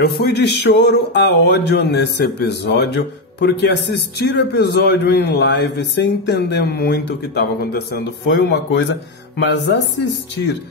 Eu fui de choro a ódio nesse episódio, porque assistir o episódio em live sem entender muito o que estava acontecendo foi uma coisa, mas assistir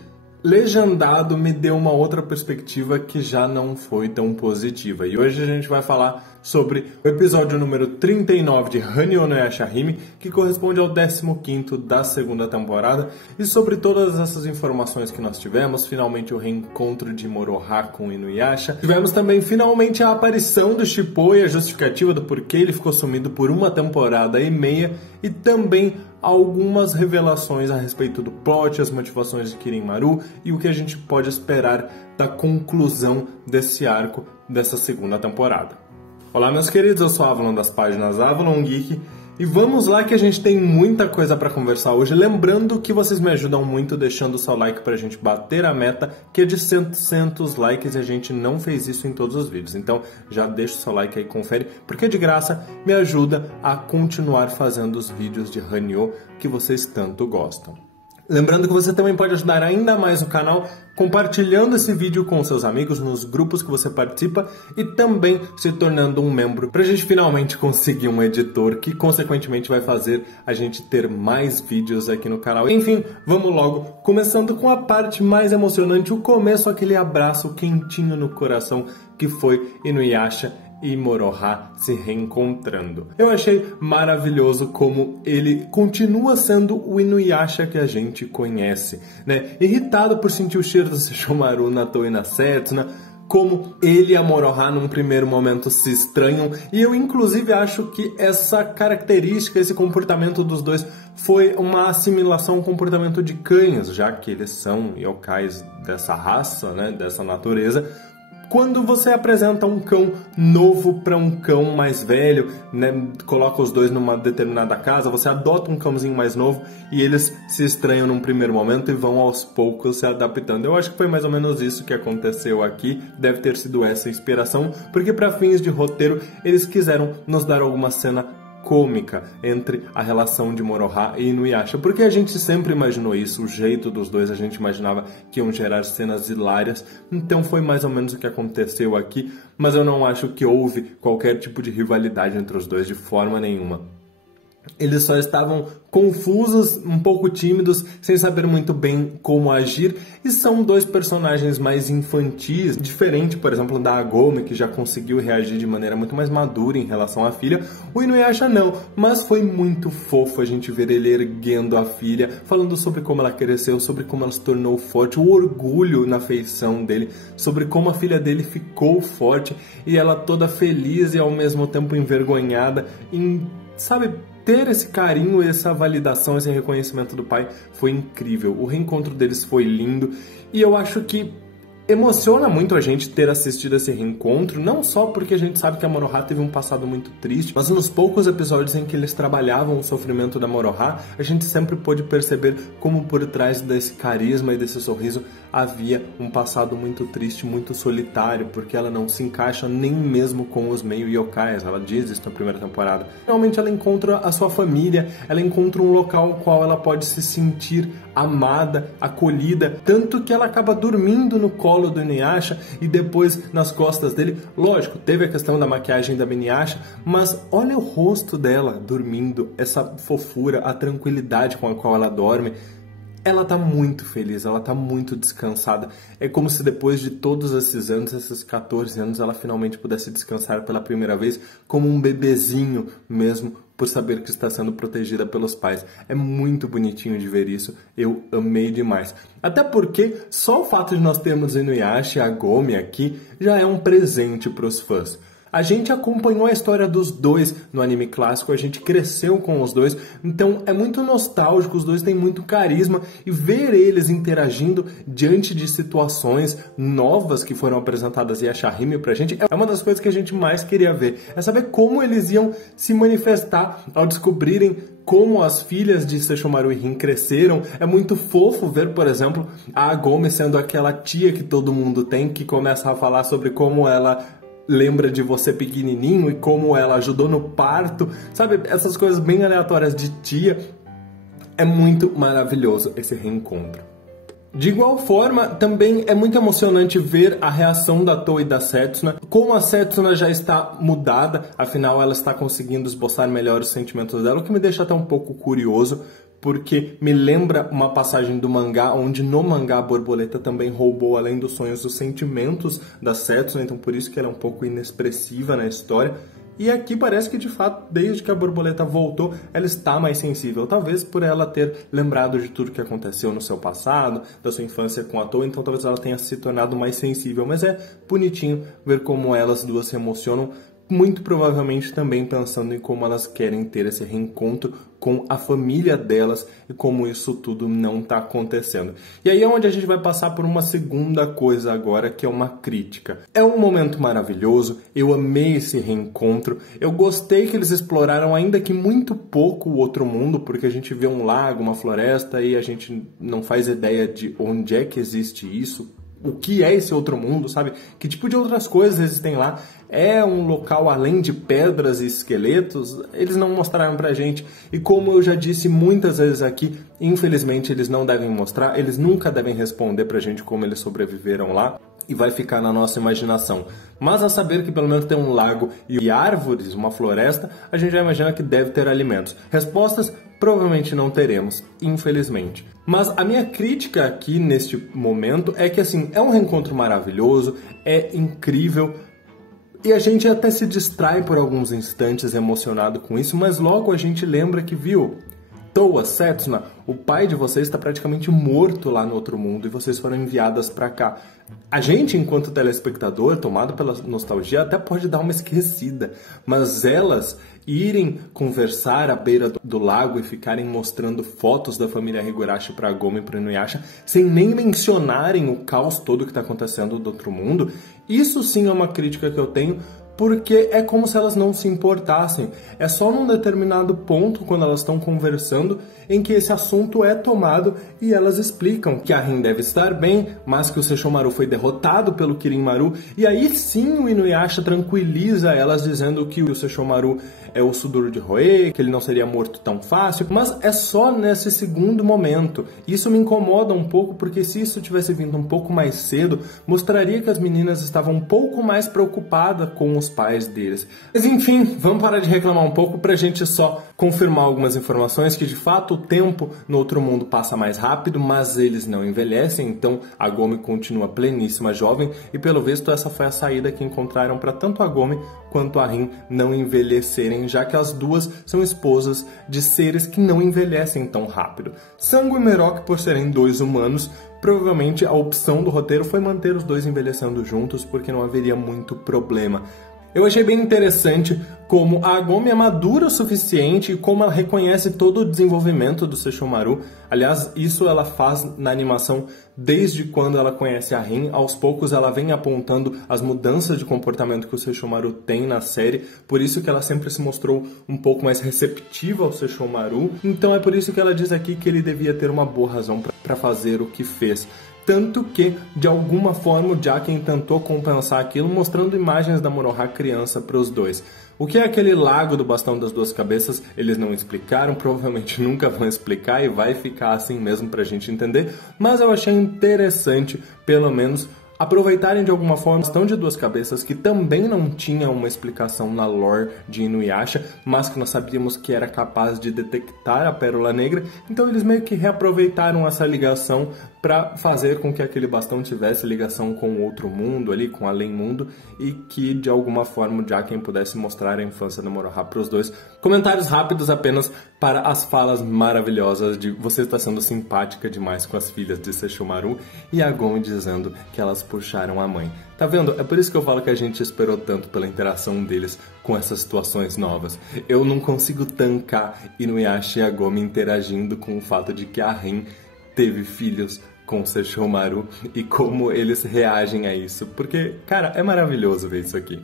legendado me deu uma outra perspectiva que já não foi tão positiva. E hoje a gente vai falar sobre o episódio número 39 de Hanyo no Yashahime, que corresponde ao 15º da segunda temporada, e sobre todas essas informações que nós tivemos, finalmente o reencontro de Moroha com Inuyasha. Tivemos também finalmente a aparição do Shippoi, a justificativa do porquê ele ficou sumido por uma temporada e meia, e também algumas revelações a respeito do plot, as motivações de Kirin-Maru e o que a gente pode esperar da conclusão desse arco dessa segunda temporada. Olá meus queridos, eu sou a Avalon das páginas Avalon Geek e vamos lá que a gente tem muita coisa para conversar hoje, lembrando que vocês me ajudam muito deixando o seu like para a gente bater a meta, que é de 700 likes, e a gente não fez isso em todos os vídeos, então já deixa o seu like aí, confere, porque de graça me ajuda a continuar fazendo os vídeos de Hanyo que vocês tanto gostam. Lembrando que você também pode ajudar ainda mais o canal compartilhando esse vídeo com seus amigos nos grupos que você participa e também se tornando um membro para a gente finalmente conseguir um editor que consequentemente vai fazer a gente ter mais vídeos aqui no canal. Enfim, vamos logo, começando com a parte mais emocionante, o começo, aquele abraço quentinho no coração que foi Inuyasha e Moroha se reencontrando. Eu achei maravilhoso como ele continua sendo o Inuyasha que a gente conhece, né? Irritado por sentir o cheiro do Sesshomaru na Toei e na Setsuna, como ele e a Moroha num primeiro momento se estranham, e eu inclusive acho que essa característica, esse comportamento dos dois foi uma assimilação ao comportamento de cães, já que eles são yokais dessa raça, né, dessa natureza. Quando você apresenta um cão novo para um cão mais velho, né, coloca os dois numa determinada casa, você adota um cãozinho mais novo e eles se estranham num primeiro momento e vão aos poucos se adaptando. Eu acho que foi mais ou menos isso que aconteceu aqui, deve ter sido essa inspiração, porque para fins de roteiro eles quiseram nos dar alguma cena cômica entre a relação de Moroha e Inuyasha, porque a gente sempre imaginou isso, o jeito dos dois, a gente imaginava que iam gerar cenas hilárias, então foi mais ou menos o que aconteceu aqui, mas eu não acho que houve qualquer tipo de rivalidade entre os dois de forma nenhuma. Eles só estavam confusos, um pouco tímidos, sem saber muito bem como agir, e são dois personagens mais infantis, diferente, por exemplo, da Agome, que já conseguiu reagir de maneira muito mais madura em relação à filha. O Inuyasha não, mas foi muito fofo a gente ver ele erguendo a filha, falando sobre como ela cresceu, sobre como ela se tornou forte, o orgulho na feição dele, sobre como a filha dele ficou forte, e ela toda feliz e ao mesmo tempo envergonhada, sabe, ter esse carinho, essa validação, esse reconhecimento do pai foi incrível. O reencontro deles foi lindo e eu acho que emociona muito a gente ter assistido esse reencontro, não só porque a gente sabe que a Moroha teve um passado muito triste, mas nos poucos episódios em que eles trabalhavam o sofrimento da Moroha, a gente sempre pôde perceber como por trás desse carisma e desse sorriso havia um passado muito triste, muito solitário, porque ela não se encaixa nem mesmo com os meio yokais, ela diz isso na primeira temporada. Realmente ela encontra a sua família, ela encontra um local no qual ela pode se sentir amada, acolhida, tanto que ela acaba dormindo no colo do Inuyasha e depois nas costas dele. Lógico, teve a questão da maquiagem da Inuyasha, mas olha o rosto dela dormindo, essa fofura, a tranquilidade com a qual ela dorme. Ela tá muito feliz, ela tá muito descansada. É como se depois de todos esses anos, esses 14 anos, ela finalmente pudesse descansar pela primeira vez como um bebezinho mesmo, por saber que está sendo protegida pelos pais. É muito bonitinho de ver isso, eu amei demais. Até porque só o fato de nós termos Inuyasha e Agome aqui já é um presente para os fãs. A gente acompanhou a história dos dois no anime clássico, a gente cresceu com os dois, então é muito nostálgico, os dois têm muito carisma, e ver eles interagindo diante de situações novas que foram apresentadas em Yashahime pra gente é uma das coisas que a gente mais queria ver, é saber como eles iam se manifestar ao descobrirem como as filhas de Sesshomaru e Rin cresceram. É muito fofo ver, por exemplo, a Agome sendo aquela tia que todo mundo tem, que começa a falar sobre como ela lembra de você pequenininho e como ela ajudou no parto, sabe? Essas coisas bem aleatórias de tia. É muito maravilhoso esse reencontro. De igual forma, também é muito emocionante ver a reação da Toa e da Setsuna, como a Setsuna já está mudada, afinal ela está conseguindo esboçar melhor os sentimentos dela, o que me deixa até um pouco curioso, porque me lembra uma passagem do mangá, onde no mangá a borboleta também roubou, além dos sonhos, os sentimentos da Setsuna, então por isso que ela é um pouco inexpressiva na história. E aqui parece que, de fato, desde que a borboleta voltou, ela está mais sensível. Talvez por ela ter lembrado de tudo que aconteceu no seu passado, da sua infância com a Toa, então talvez ela tenha se tornado mais sensível. Mas é bonitinho ver como elas duas se emocionam, muito provavelmente também pensando em como elas querem ter esse reencontro com a família delas e como isso tudo não está acontecendo. E aí é onde a gente vai passar por uma segunda coisa agora, que é uma crítica. É um momento maravilhoso, eu amei esse reencontro, eu gostei que eles exploraram ainda que muito pouco o outro mundo, porque a gente vê um lago, uma floresta e a gente não faz ideia de onde é que existe isso, o que é esse outro mundo, sabe? Que tipo de outras coisas existem lá? É um local além de pedras e esqueletos? Eles não mostraram pra gente. E como eu já disse muitas vezes aqui, infelizmente eles não devem mostrar, eles nunca devem responder pra gente como eles sobreviveram lá. E vai ficar na nossa imaginação. Mas a saber que pelo menos tem um lago e árvores, uma floresta, a gente já imagina que deve ter alimentos. Respostas provavelmente não teremos, infelizmente. Mas a minha crítica aqui neste momento é que assim, é um reencontro maravilhoso, é incrível, e a gente até se distrai por alguns instantes emocionado com isso, mas logo a gente lembra que, viu, Toa, Setsuna, o pai de vocês está praticamente morto lá no outro mundo e vocês foram enviadas para cá. A gente, enquanto telespectador, tomado pela nostalgia, até pode dar uma esquecida, mas elas irem conversar à beira do lago e ficarem mostrando fotos da família Higurashi para Gomi e para Inuyasha, sem nem mencionarem o caos todo que está acontecendo do outro mundo, isso sim é uma crítica que eu tenho, porque é como se elas não se importassem. É só num determinado ponto, quando elas estão conversando, em que esse assunto é tomado e elas explicam que a Rin deve estar bem, mas que o Sesshomaru foi derrotado pelo Kirinmaru, e aí sim o Inuyasha tranquiliza elas dizendo que o Sesshomaru é o Sudoro de Hoê, que ele não seria morto tão fácil, mas é só nesse segundo momento. Isso me incomoda um pouco, porque se isso tivesse vindo um pouco mais cedo, mostraria que as meninas estavam um pouco mais preocupadas com os pais deles. Mas enfim, vamos parar de reclamar um pouco pra gente só confirmar algumas informações, que de fato o tempo no outro mundo passa mais rápido, mas eles não envelhecem, então a Gomi continua pleníssima jovem, e pelo visto essa foi a saída que encontraram para tanto a Gomi quanto a Rin não envelhecerem, já que as duas são esposas de seres que não envelhecem tão rápido. Sango e Meroc, por serem dois humanos, provavelmente a opção do roteiro foi manter os dois envelhecendo juntos, porque não haveria muito problema. Eu achei bem interessante como a Gomi é madura o suficiente e como ela reconhece todo o desenvolvimento do Sesshomaru. Aliás, isso ela faz na animação desde quando ela conhece a Rin. Aos poucos ela vem apontando as mudanças de comportamento que o Sesshomaru tem na série. Por isso que ela sempre se mostrou um pouco mais receptiva ao Sesshomaru. Então é por isso que ela diz aqui que ele devia ter uma boa razão para fazer o que fez. Tanto que, de alguma forma, o Jaqen tentou compensar aquilo mostrando imagens da Monoha criança para os dois. O que é aquele lago do bastão das duas cabeças, eles não explicaram, provavelmente nunca vão explicar e vai ficar assim mesmo pra gente entender, mas eu achei interessante, pelo menos, aproveitarem de alguma forma a questão de duas cabeças, que também não tinha uma explicação na lore de Inuyasha, mas que nós sabíamos que era capaz de detectar a Pérola Negra, então eles meio que reaproveitaram essa ligação para fazer com que aquele bastão tivesse ligação com o outro mundo ali, com o além-mundo, e que de alguma forma o Jaqen pudesse mostrar a infância da Monoha para os dois. Comentários rápidos apenas para as falas maravilhosas de você está sendo simpática demais com as filhas de Sesshomaru, e a Gomi dizendo que elas puxaram a mãe. Tá vendo? É por isso que eu falo que a gente esperou tanto pela interação deles com essas situações novas. Eu não consigo tancar Inuyasha e a Gomi interagindo com o fato de que a Rin teve filhos com Sesshomaru e como eles reagem a isso. Porque, cara, é maravilhoso ver isso aqui.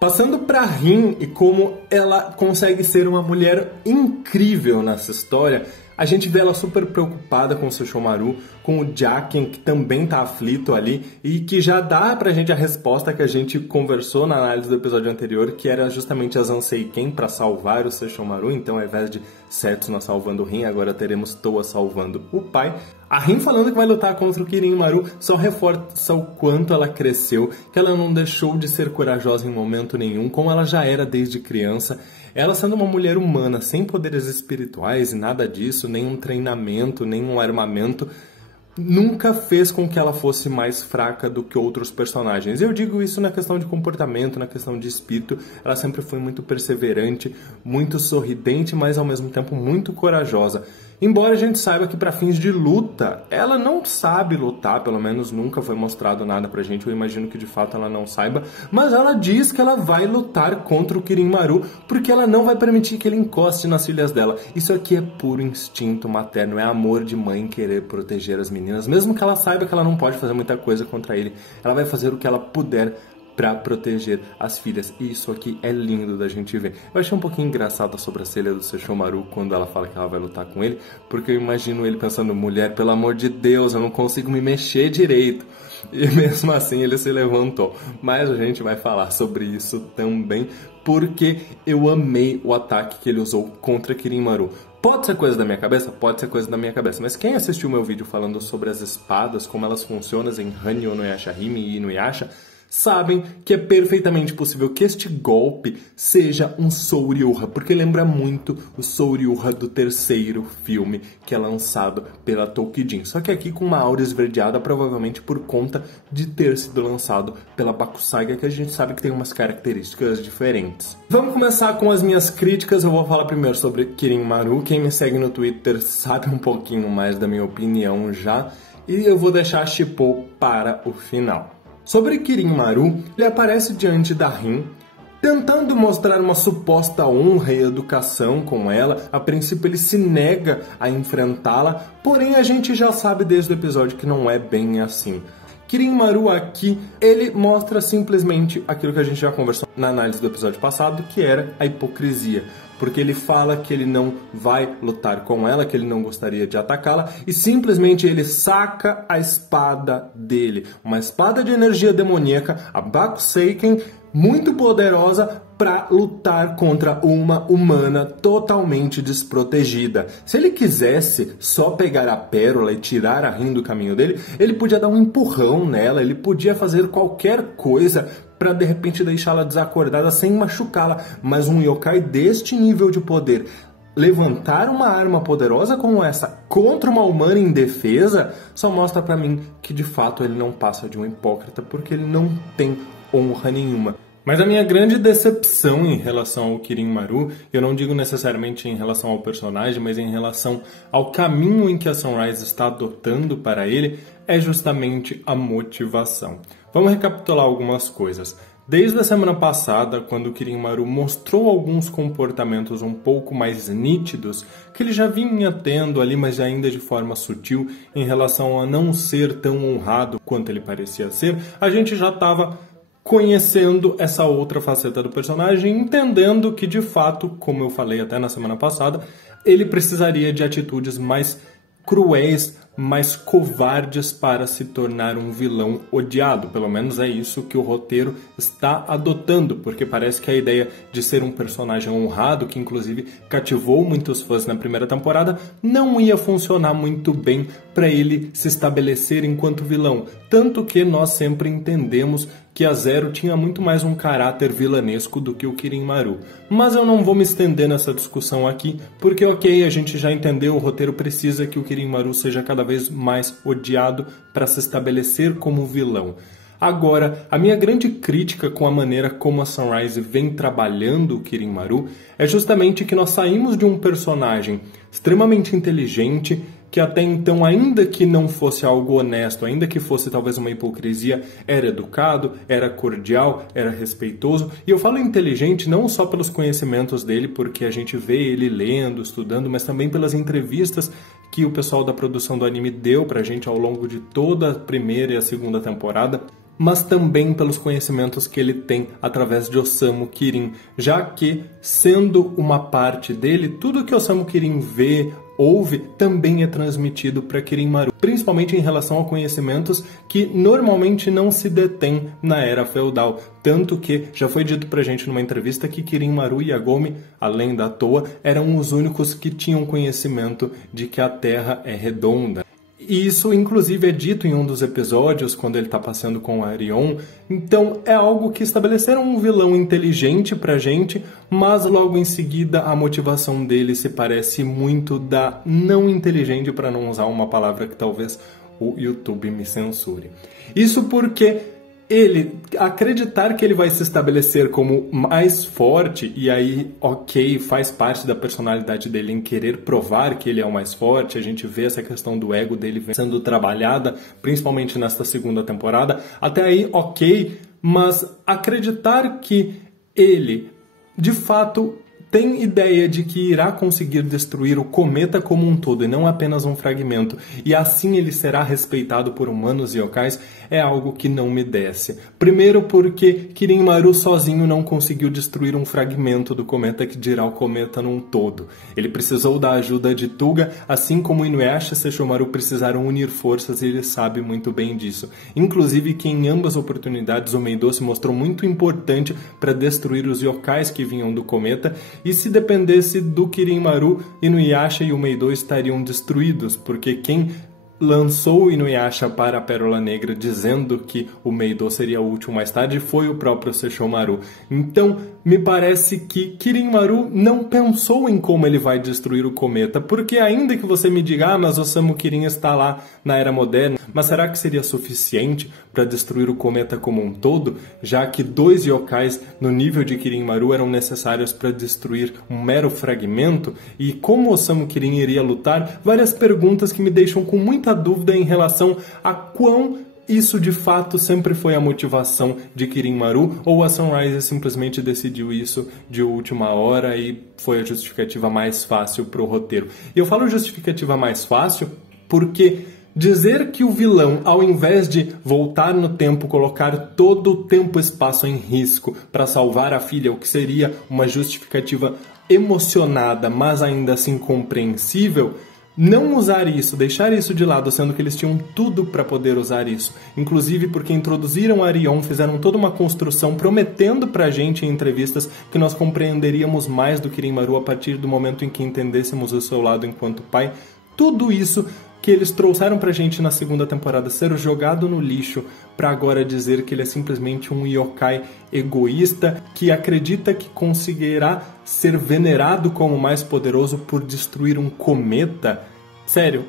Passando pra Rin e como ela consegue ser uma mulher incrível nessa história, a gente vê ela super preocupada com o Sesshomaru, com o Jaqen, que também tá aflito ali, e que já dá pra gente a resposta que a gente conversou na análise do episódio anterior, que era justamente a Zanseiken para salvar o Sesshomaru. Então, ao invés de Setsuna salvando o Rin, agora teremos Towa salvando o pai. A Rin falando que vai lutar contra o Kirin-Maru só reforça o quanto ela cresceu, que ela não deixou de ser corajosa em momento nenhum, como ela já era desde criança. Ela sendo uma mulher humana, sem poderes espirituais e nada disso, nenhum treinamento, nenhum armamento, nunca fez com que ela fosse mais fraca do que outros personagens. Eu digo isso na questão de comportamento, na questão de espírito. Ela sempre foi muito perseverante, muito sorridente, mas ao mesmo tempo muito corajosa. Embora a gente saiba que para fins de luta, ela não sabe lutar, pelo menos nunca foi mostrado nada pra gente, eu imagino que de fato ela não saiba, mas ela diz que ela vai lutar contra o Kirin-Maru, porque ela não vai permitir que ele encoste nas filhas dela. Isso aqui é puro instinto materno, é amor de mãe querer proteger as meninas, mesmo que ela saiba que ela não pode fazer muita coisa contra ele, ela vai fazer o que ela puder para proteger as filhas. E isso aqui é lindo da gente ver. Eu achei um pouquinho engraçado a sobrancelha do Sesshomaru quando ela fala que ela vai lutar com ele, porque eu imagino ele pensando, mulher, pelo amor de Deus, eu não consigo me mexer direito. E mesmo assim ele se levantou. Mas a gente vai falar sobre isso também, porque eu amei o ataque que ele usou contra Kirin-Maru. Pode ser coisa da minha cabeça? Pode ser coisa da minha cabeça. Mas quem assistiu meu vídeo falando sobre as espadas, como elas funcionam em Hanyo no Yashahime e Inuyasha, sabem que é perfeitamente possível que este golpe seja um Souriuha, porque lembra muito o Souriuha do terceiro filme que é lançado pela Tokijin. Só que aqui com uma aura esverdeada, provavelmente por conta de ter sido lançado pela Bakusaiga, que a gente sabe que tem umas características diferentes. Vamos começar com as minhas críticas. Eu vou falar primeiro sobre Kirin-Maru. Quem me segue no Twitter sabe um pouquinho mais da minha opinião já, e eu vou deixar a Shippo para o final. Sobre Kirin-Maru, ele aparece diante da Rin, tentando mostrar uma suposta honra e educação com ela. A princípio ele se nega a enfrentá-la, porém a gente já sabe desde o episódio que não é bem assim. Kirin-Maru aqui, ele mostra simplesmente aquilo que a gente já conversou na análise do episódio passado, que era a hipocrisia. Porque ele fala que ele não vai lutar com ela, que ele não gostaria de atacá-la, e simplesmente ele saca a espada dele. Uma espada de energia demoníaca, a Bakuseiken, muito poderosa para lutar contra uma humana totalmente desprotegida. Se ele quisesse só pegar a pérola e tirar a Rin do caminho dele, ele podia dar um empurrão nela, ele podia fazer qualquer coisa para de repente deixá-la desacordada sem machucá-la. Mas um yokai deste nível de poder levantar uma arma poderosa como essa contra uma humana indefesa só mostra para mim que de fato ele não passa de um hipócrita, porque ele não tem honra nenhuma. Mas a minha grande decepção em relação ao Kirin-Maru, eu não digo necessariamente em relação ao personagem, mas em relação ao caminho em que a Sunrise está adotando para ele, é justamente a motivação. Vamos recapitular algumas coisas. Desde a semana passada, quando o Kirin-Maru mostrou alguns comportamentos um pouco mais nítidos, que ele já vinha tendo ali, mas ainda de forma sutil, em relação a não ser tão honrado quanto ele parecia ser, a gente já estava conhecendo essa outra faceta do personagem, entendendo que de fato, como eu falei até na semana passada, ele precisaria de atitudes mais cruéis, mais covardes para se tornar um vilão odiado. Pelo menos é isso que o roteiro está adotando, porque parece que a ideia de ser um personagem honrado, que inclusive cativou muitos fãs na primeira temporada, não ia funcionar muito bem para ele se estabelecer enquanto vilão. Tanto que nós sempre entendemos que a Zero tinha muito mais um caráter vilanesco do que o Kirin-Maru. Mas eu não vou me estender nessa discussão aqui, porque ok, a gente já entendeu, o roteiro precisa que o Kirin-Maru seja cada vez mais odiado para se estabelecer como vilão. Agora, a minha grande crítica com a maneira como a Sunrise vem trabalhando o Kirin-Maru é justamente que nós saímos de um personagem extremamente inteligente, que até então, ainda que não fosse algo honesto, ainda que fosse talvez uma hipocrisia, era educado, era cordial, era respeitoso. E eu falo inteligente não só pelos conhecimentos dele, porque a gente vê ele lendo, estudando, mas também pelas entrevistas que o pessoal da produção do anime deu pra gente ao longo de toda a primeira e a segunda temporada, mas também pelos conhecimentos que ele tem através de Osamu Kirin, já que, sendo uma parte dele, tudo que Osamu Kirin vê, houve também é transmitido para Kirin Maru, principalmente em relação a conhecimentos que normalmente não se detém na era feudal. Tanto que já foi dito pra gente numa entrevista que Kirin Maru e Yagome, além da Toa, eram os únicos que tinham conhecimento de que a Terra é redonda. E isso, inclusive, é dito em um dos episódios, quando ele está passeando com o Arion. Então, é algo que estabeleceram um vilão inteligente pra gente, mas logo em seguida a motivação dele se parece muito da não inteligente, para não usar uma palavra que talvez o YouTube me censure. Isso porque ele acreditar que ele vai se estabelecer como mais forte, e aí, ok, faz parte da personalidade dele em querer provar que ele é o mais forte. A gente vê essa questão do ego dele sendo trabalhada, principalmente nesta segunda temporada. Até aí, ok, mas acreditar que ele, de fato, tem ideia de que irá conseguir destruir o cometa como um todo e não apenas um fragmento, e assim ele será respeitado por humanos e yokais, é algo que não me desce. Primeiro porque Kirin Maru sozinho não conseguiu destruir um fragmento do cometa, que dirá o cometa num todo. Ele precisou da ajuda de Tuga, assim como Inuyasha e Sesshomaru precisaram unir forças, e ele sabe muito bem disso. Inclusive que em ambas oportunidades o Meidou se mostrou muito importante para destruir os yokais que vinham do cometa, e se dependesse do Kirin Maru, Inuyasha e o Meidou estariam destruídos, porque quem lançou o Inuyasha para a Pérola Negra dizendo que o Meidou seria o último mais tarde foi o próprio Sesshomaru. Então, me parece que Kirin Maru não pensou em como ele vai destruir o cometa, porque ainda que você me diga, mas Osamu Kirin está lá na Era Moderna, mas será que seria suficiente para destruir o cometa como um todo, já que 2 yokais no nível de Kirin Maru eram necessários para destruir um mero fragmento? E como Osamu Kirin iria lutar? Várias perguntas que me deixam com muita dúvida em relação a quão isso de fato sempre foi a motivação de Kirin Maru, ou a Sunrise simplesmente decidiu isso de última hora e foi a justificativa mais fácil para o roteiro. E eu falo justificativa mais fácil porque dizer que o vilão, ao invés de voltar no tempo, colocar todo o tempo e espaço em risco para salvar a filha, o que seria uma justificativa emocionada, mas ainda assim compreensível, não usar isso, deixar isso de lado, sendo que eles tinham tudo para poder usar isso. Inclusive porque introduziram Arion, fizeram toda uma construção prometendo pra gente em entrevistas que nós compreenderíamos mais do Kirin Maru a partir do momento em que entendêssemos o seu lado enquanto pai. Tudo isso que eles trouxeram pra gente na segunda temporada ser jogado no lixo pra agora dizer que ele é simplesmente um yokai egoísta que acredita que conseguirá ser venerado como o mais poderoso por destruir um cometa. Sério,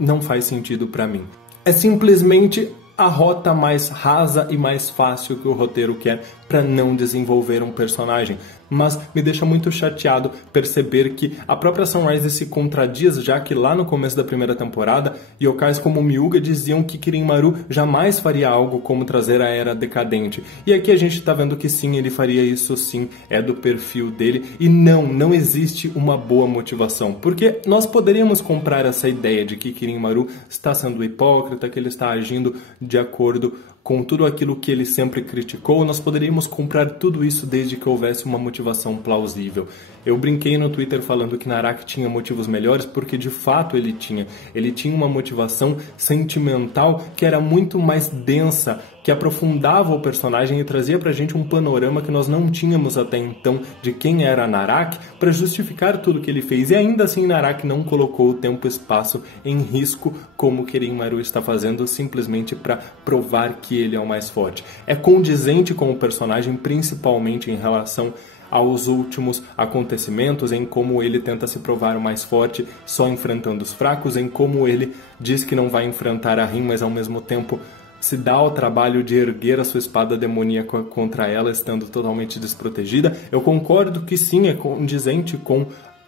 não faz sentido pra mim. É simplesmente a rota mais rasa e mais fácil que o roteiro quer para não desenvolver um personagem. Mas me deixa muito chateado perceber que a própria Sunrise se contradiz, já que lá no começo da primeira temporada, yokais como Myuga diziam que Kirin Maru jamais faria algo como trazer a Era Decadente. E aqui a gente tá vendo que sim, ele faria isso sim, é do perfil dele. E não existe uma boa motivação. Porque nós poderíamos comprar essa ideia de que Kirin Maru está sendo hipócrita, que ele está agindo de acordo com tudo aquilo que ele sempre criticou. Nós poderíamos comprar tudo isso desde que houvesse uma motivação plausível. Eu brinquei no Twitter falando que Naraki tinha motivos melhores porque de fato ele tinha. Ele tinha uma motivação sentimental que era muito mais densa, que aprofundava o personagem e trazia pra gente um panorama que nós não tínhamos até então de quem era Naraki para justificar tudo que ele fez. E ainda assim Naraki não colocou o tempo e espaço em risco como Kirin Maru está fazendo, simplesmente para provar que ele é o mais forte. É condizente com o personagem, principalmente em relação aos últimos acontecimentos, em como ele tenta se provar o mais forte só enfrentando os fracos, em como ele diz que não vai enfrentar a Rin, mas ao mesmo tempo se dá ao trabalho de erguer a sua espada demoníaca contra ela, estando totalmente desprotegida. Eu concordo que sim, é condizente com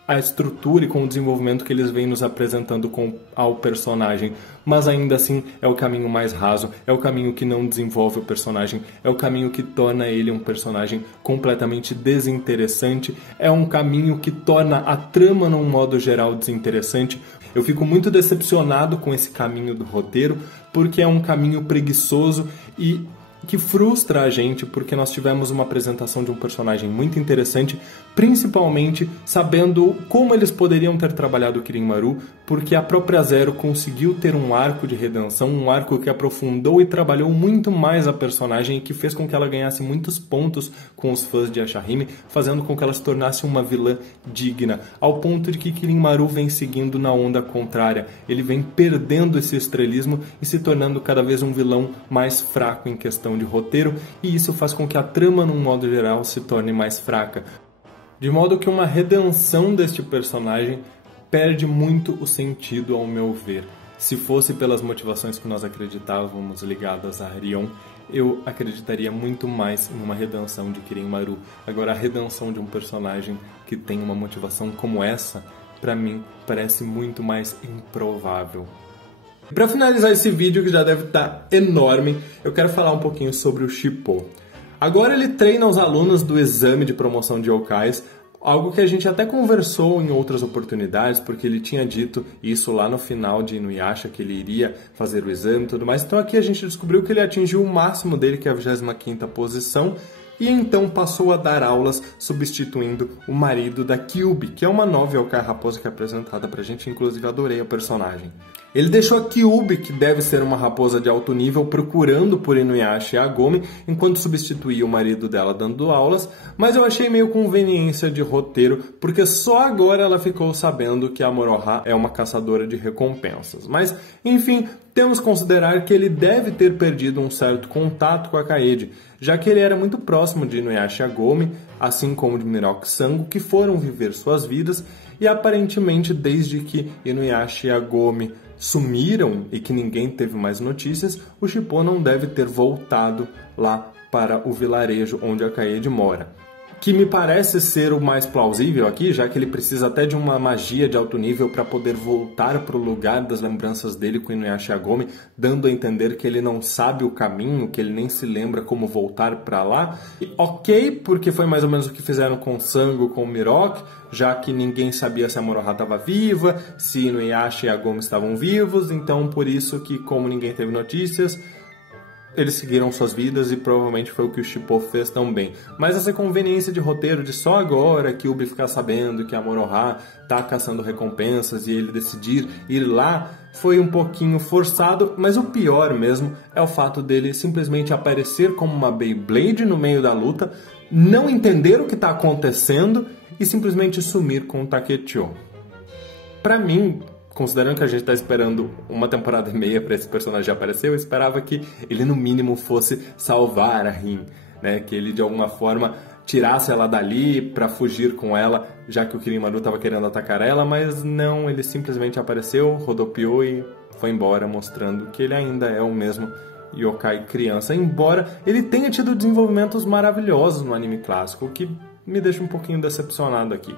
a estrutura e com o desenvolvimento que eles vêm nos apresentando ao personagem, mas ainda assim é o caminho mais raso, é o caminho que não desenvolve o personagem, é o caminho que torna ele um personagem completamente desinteressante, é um caminho que torna a trama num modo geral desinteressante. Eu fico muito decepcionado com esse caminho do roteiro, porque é um caminho preguiçoso e que frustra a gente porque nós tivemos uma apresentação de um personagem muito interessante, principalmente sabendo como eles poderiam ter trabalhado o Kirin-Maru, porque a própria Zero conseguiu ter um arco de redenção, um arco que aprofundou e trabalhou muito mais a personagem e que fez com que ela ganhasse muitos pontos com os fãs de Ashahime, fazendo com que ela se tornasse uma vilã digna, ao ponto de que Kirin-Maru vem seguindo na onda contrária. Ele vem perdendo esse estrelismo e se tornando cada vez um vilão mais fraco em questão de roteiro, e isso faz com que a trama, num modo geral, se torne mais fraca. De modo que uma redenção deste personagem perde muito o sentido, ao meu ver. Se fosse pelas motivações que nós acreditávamos ligadas a Rion, eu acreditaria muito mais em uma redenção de Kirin-Maru. Agora, a redenção de um personagem que tem uma motivação como essa, pra mim, parece muito mais improvável. Para finalizar esse vídeo, que já deve estar enorme, eu quero falar um pouquinho sobre o Shippo. Agora ele treina os alunos do exame de promoção de yokais, algo que a gente até conversou em outras oportunidades, porque ele tinha dito isso lá no final de Inuyasha, que ele iria fazer o exame e tudo mais. Então aqui a gente descobriu que ele atingiu o máximo dele, que é a 25ª posição, e então passou a dar aulas substituindo o marido da Kyuubi, que é uma nova yokai raposa que é apresentada pra gente, inclusive adorei a personagem. Ele deixou a Kyuubi, que deve ser uma raposa de alto nível, procurando por Inuyasha e Agome, enquanto substituía o marido dela dando aulas, mas eu achei meio conveniência de roteiro, porque só agora ela ficou sabendo que a Moroha é uma caçadora de recompensas. Mas, enfim, temos que considerar que ele deve ter perdido um certo contato com a Kaede, já que ele era muito próximo de Inuyasha e Agome, assim como de Miroku Sango, que foram viver suas vidas, e aparentemente desde que Inuyasha e Agome sumiram e que ninguém teve mais notícias, o Shippo não deve ter voltado lá para o vilarejo onde a Kaede mora. Que me parece ser o mais plausível aqui, já que ele precisa até de uma magia de alto nível para poder voltar para o lugar das lembranças dele com Inuyasha e Agome, dando a entender que ele não sabe o caminho, que ele nem se lembra como voltar para lá. E, ok, porque foi mais ou menos o que fizeram com Sango, com Miroku, já que ninguém sabia se a Moroha estava viva, se Inuyasha e Agome estavam vivos, então por isso que, como ninguém teve notícias, eles seguiram suas vidas e provavelmente foi o que o Shippo fez também. Mas essa conveniência de roteiro de só agora que o Ubi ficar sabendo que a Moroha tá caçando recompensas e ele decidir ir lá foi um pouquinho forçado, mas o pior mesmo é o fato dele simplesmente aparecer como uma Beyblade no meio da luta, não entender o que está acontecendo e simplesmente sumir com o Takechio. Pra mim, considerando que a gente está esperando uma temporada e meia para esse personagem aparecer, eu esperava que ele no mínimo fosse salvar a Rin, né? Que ele de alguma forma tirasse ela dali para fugir com ela, já que o Kirin-Maru estava querendo atacar ela, mas não, ele simplesmente apareceu, rodopiou e foi embora, mostrando que ele ainda é o mesmo yokai criança, embora ele tenha tido desenvolvimentos maravilhosos no anime clássico, o que me deixa um pouquinho decepcionado aqui.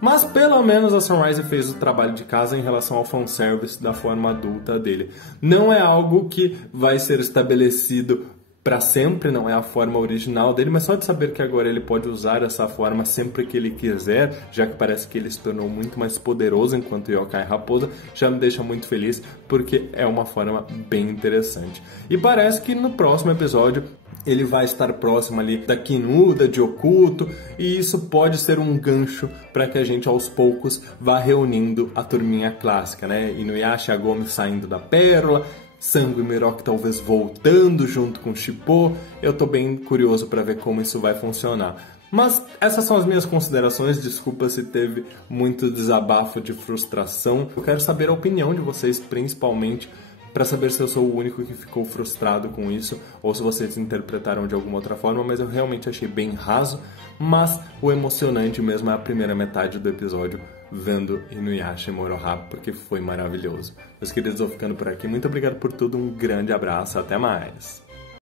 Mas pelo menos a Sunrise fez o trabalho de casa em relação ao fanservice da forma adulta dele. Não é algo que vai ser estabelecido para sempre, não é a forma original dele, mas só de saber que agora ele pode usar essa forma sempre que ele quiser, já que parece que ele se tornou muito mais poderoso enquanto yokai raposa, já me deixa muito feliz, porque é uma forma bem interessante. E parece que no próximo episódio ele vai estar próximo ali da Kinu, da Jokuto, e isso pode ser um gancho para que a gente aos poucos vá reunindo a turminha clássica, né? Inuyasha e Agome saindo da Pérola, Sango e Miroku talvez voltando junto com Shippo. Eu tô bem curioso para ver como isso vai funcionar. Mas essas são as minhas considerações, desculpa se teve muito desabafo de frustração. Eu quero saber a opinião de vocês, principalmente, para saber se eu sou o único que ficou frustrado com isso ou se vocês interpretaram de alguma outra forma, mas eu realmente achei bem raso. Mas o emocionante mesmo é a primeira metade do episódio, vendo Inuyasha e Moroha, porque foi maravilhoso. Meus queridos, eu vou ficando por aqui. Muito obrigado por tudo, um grande abraço, até mais!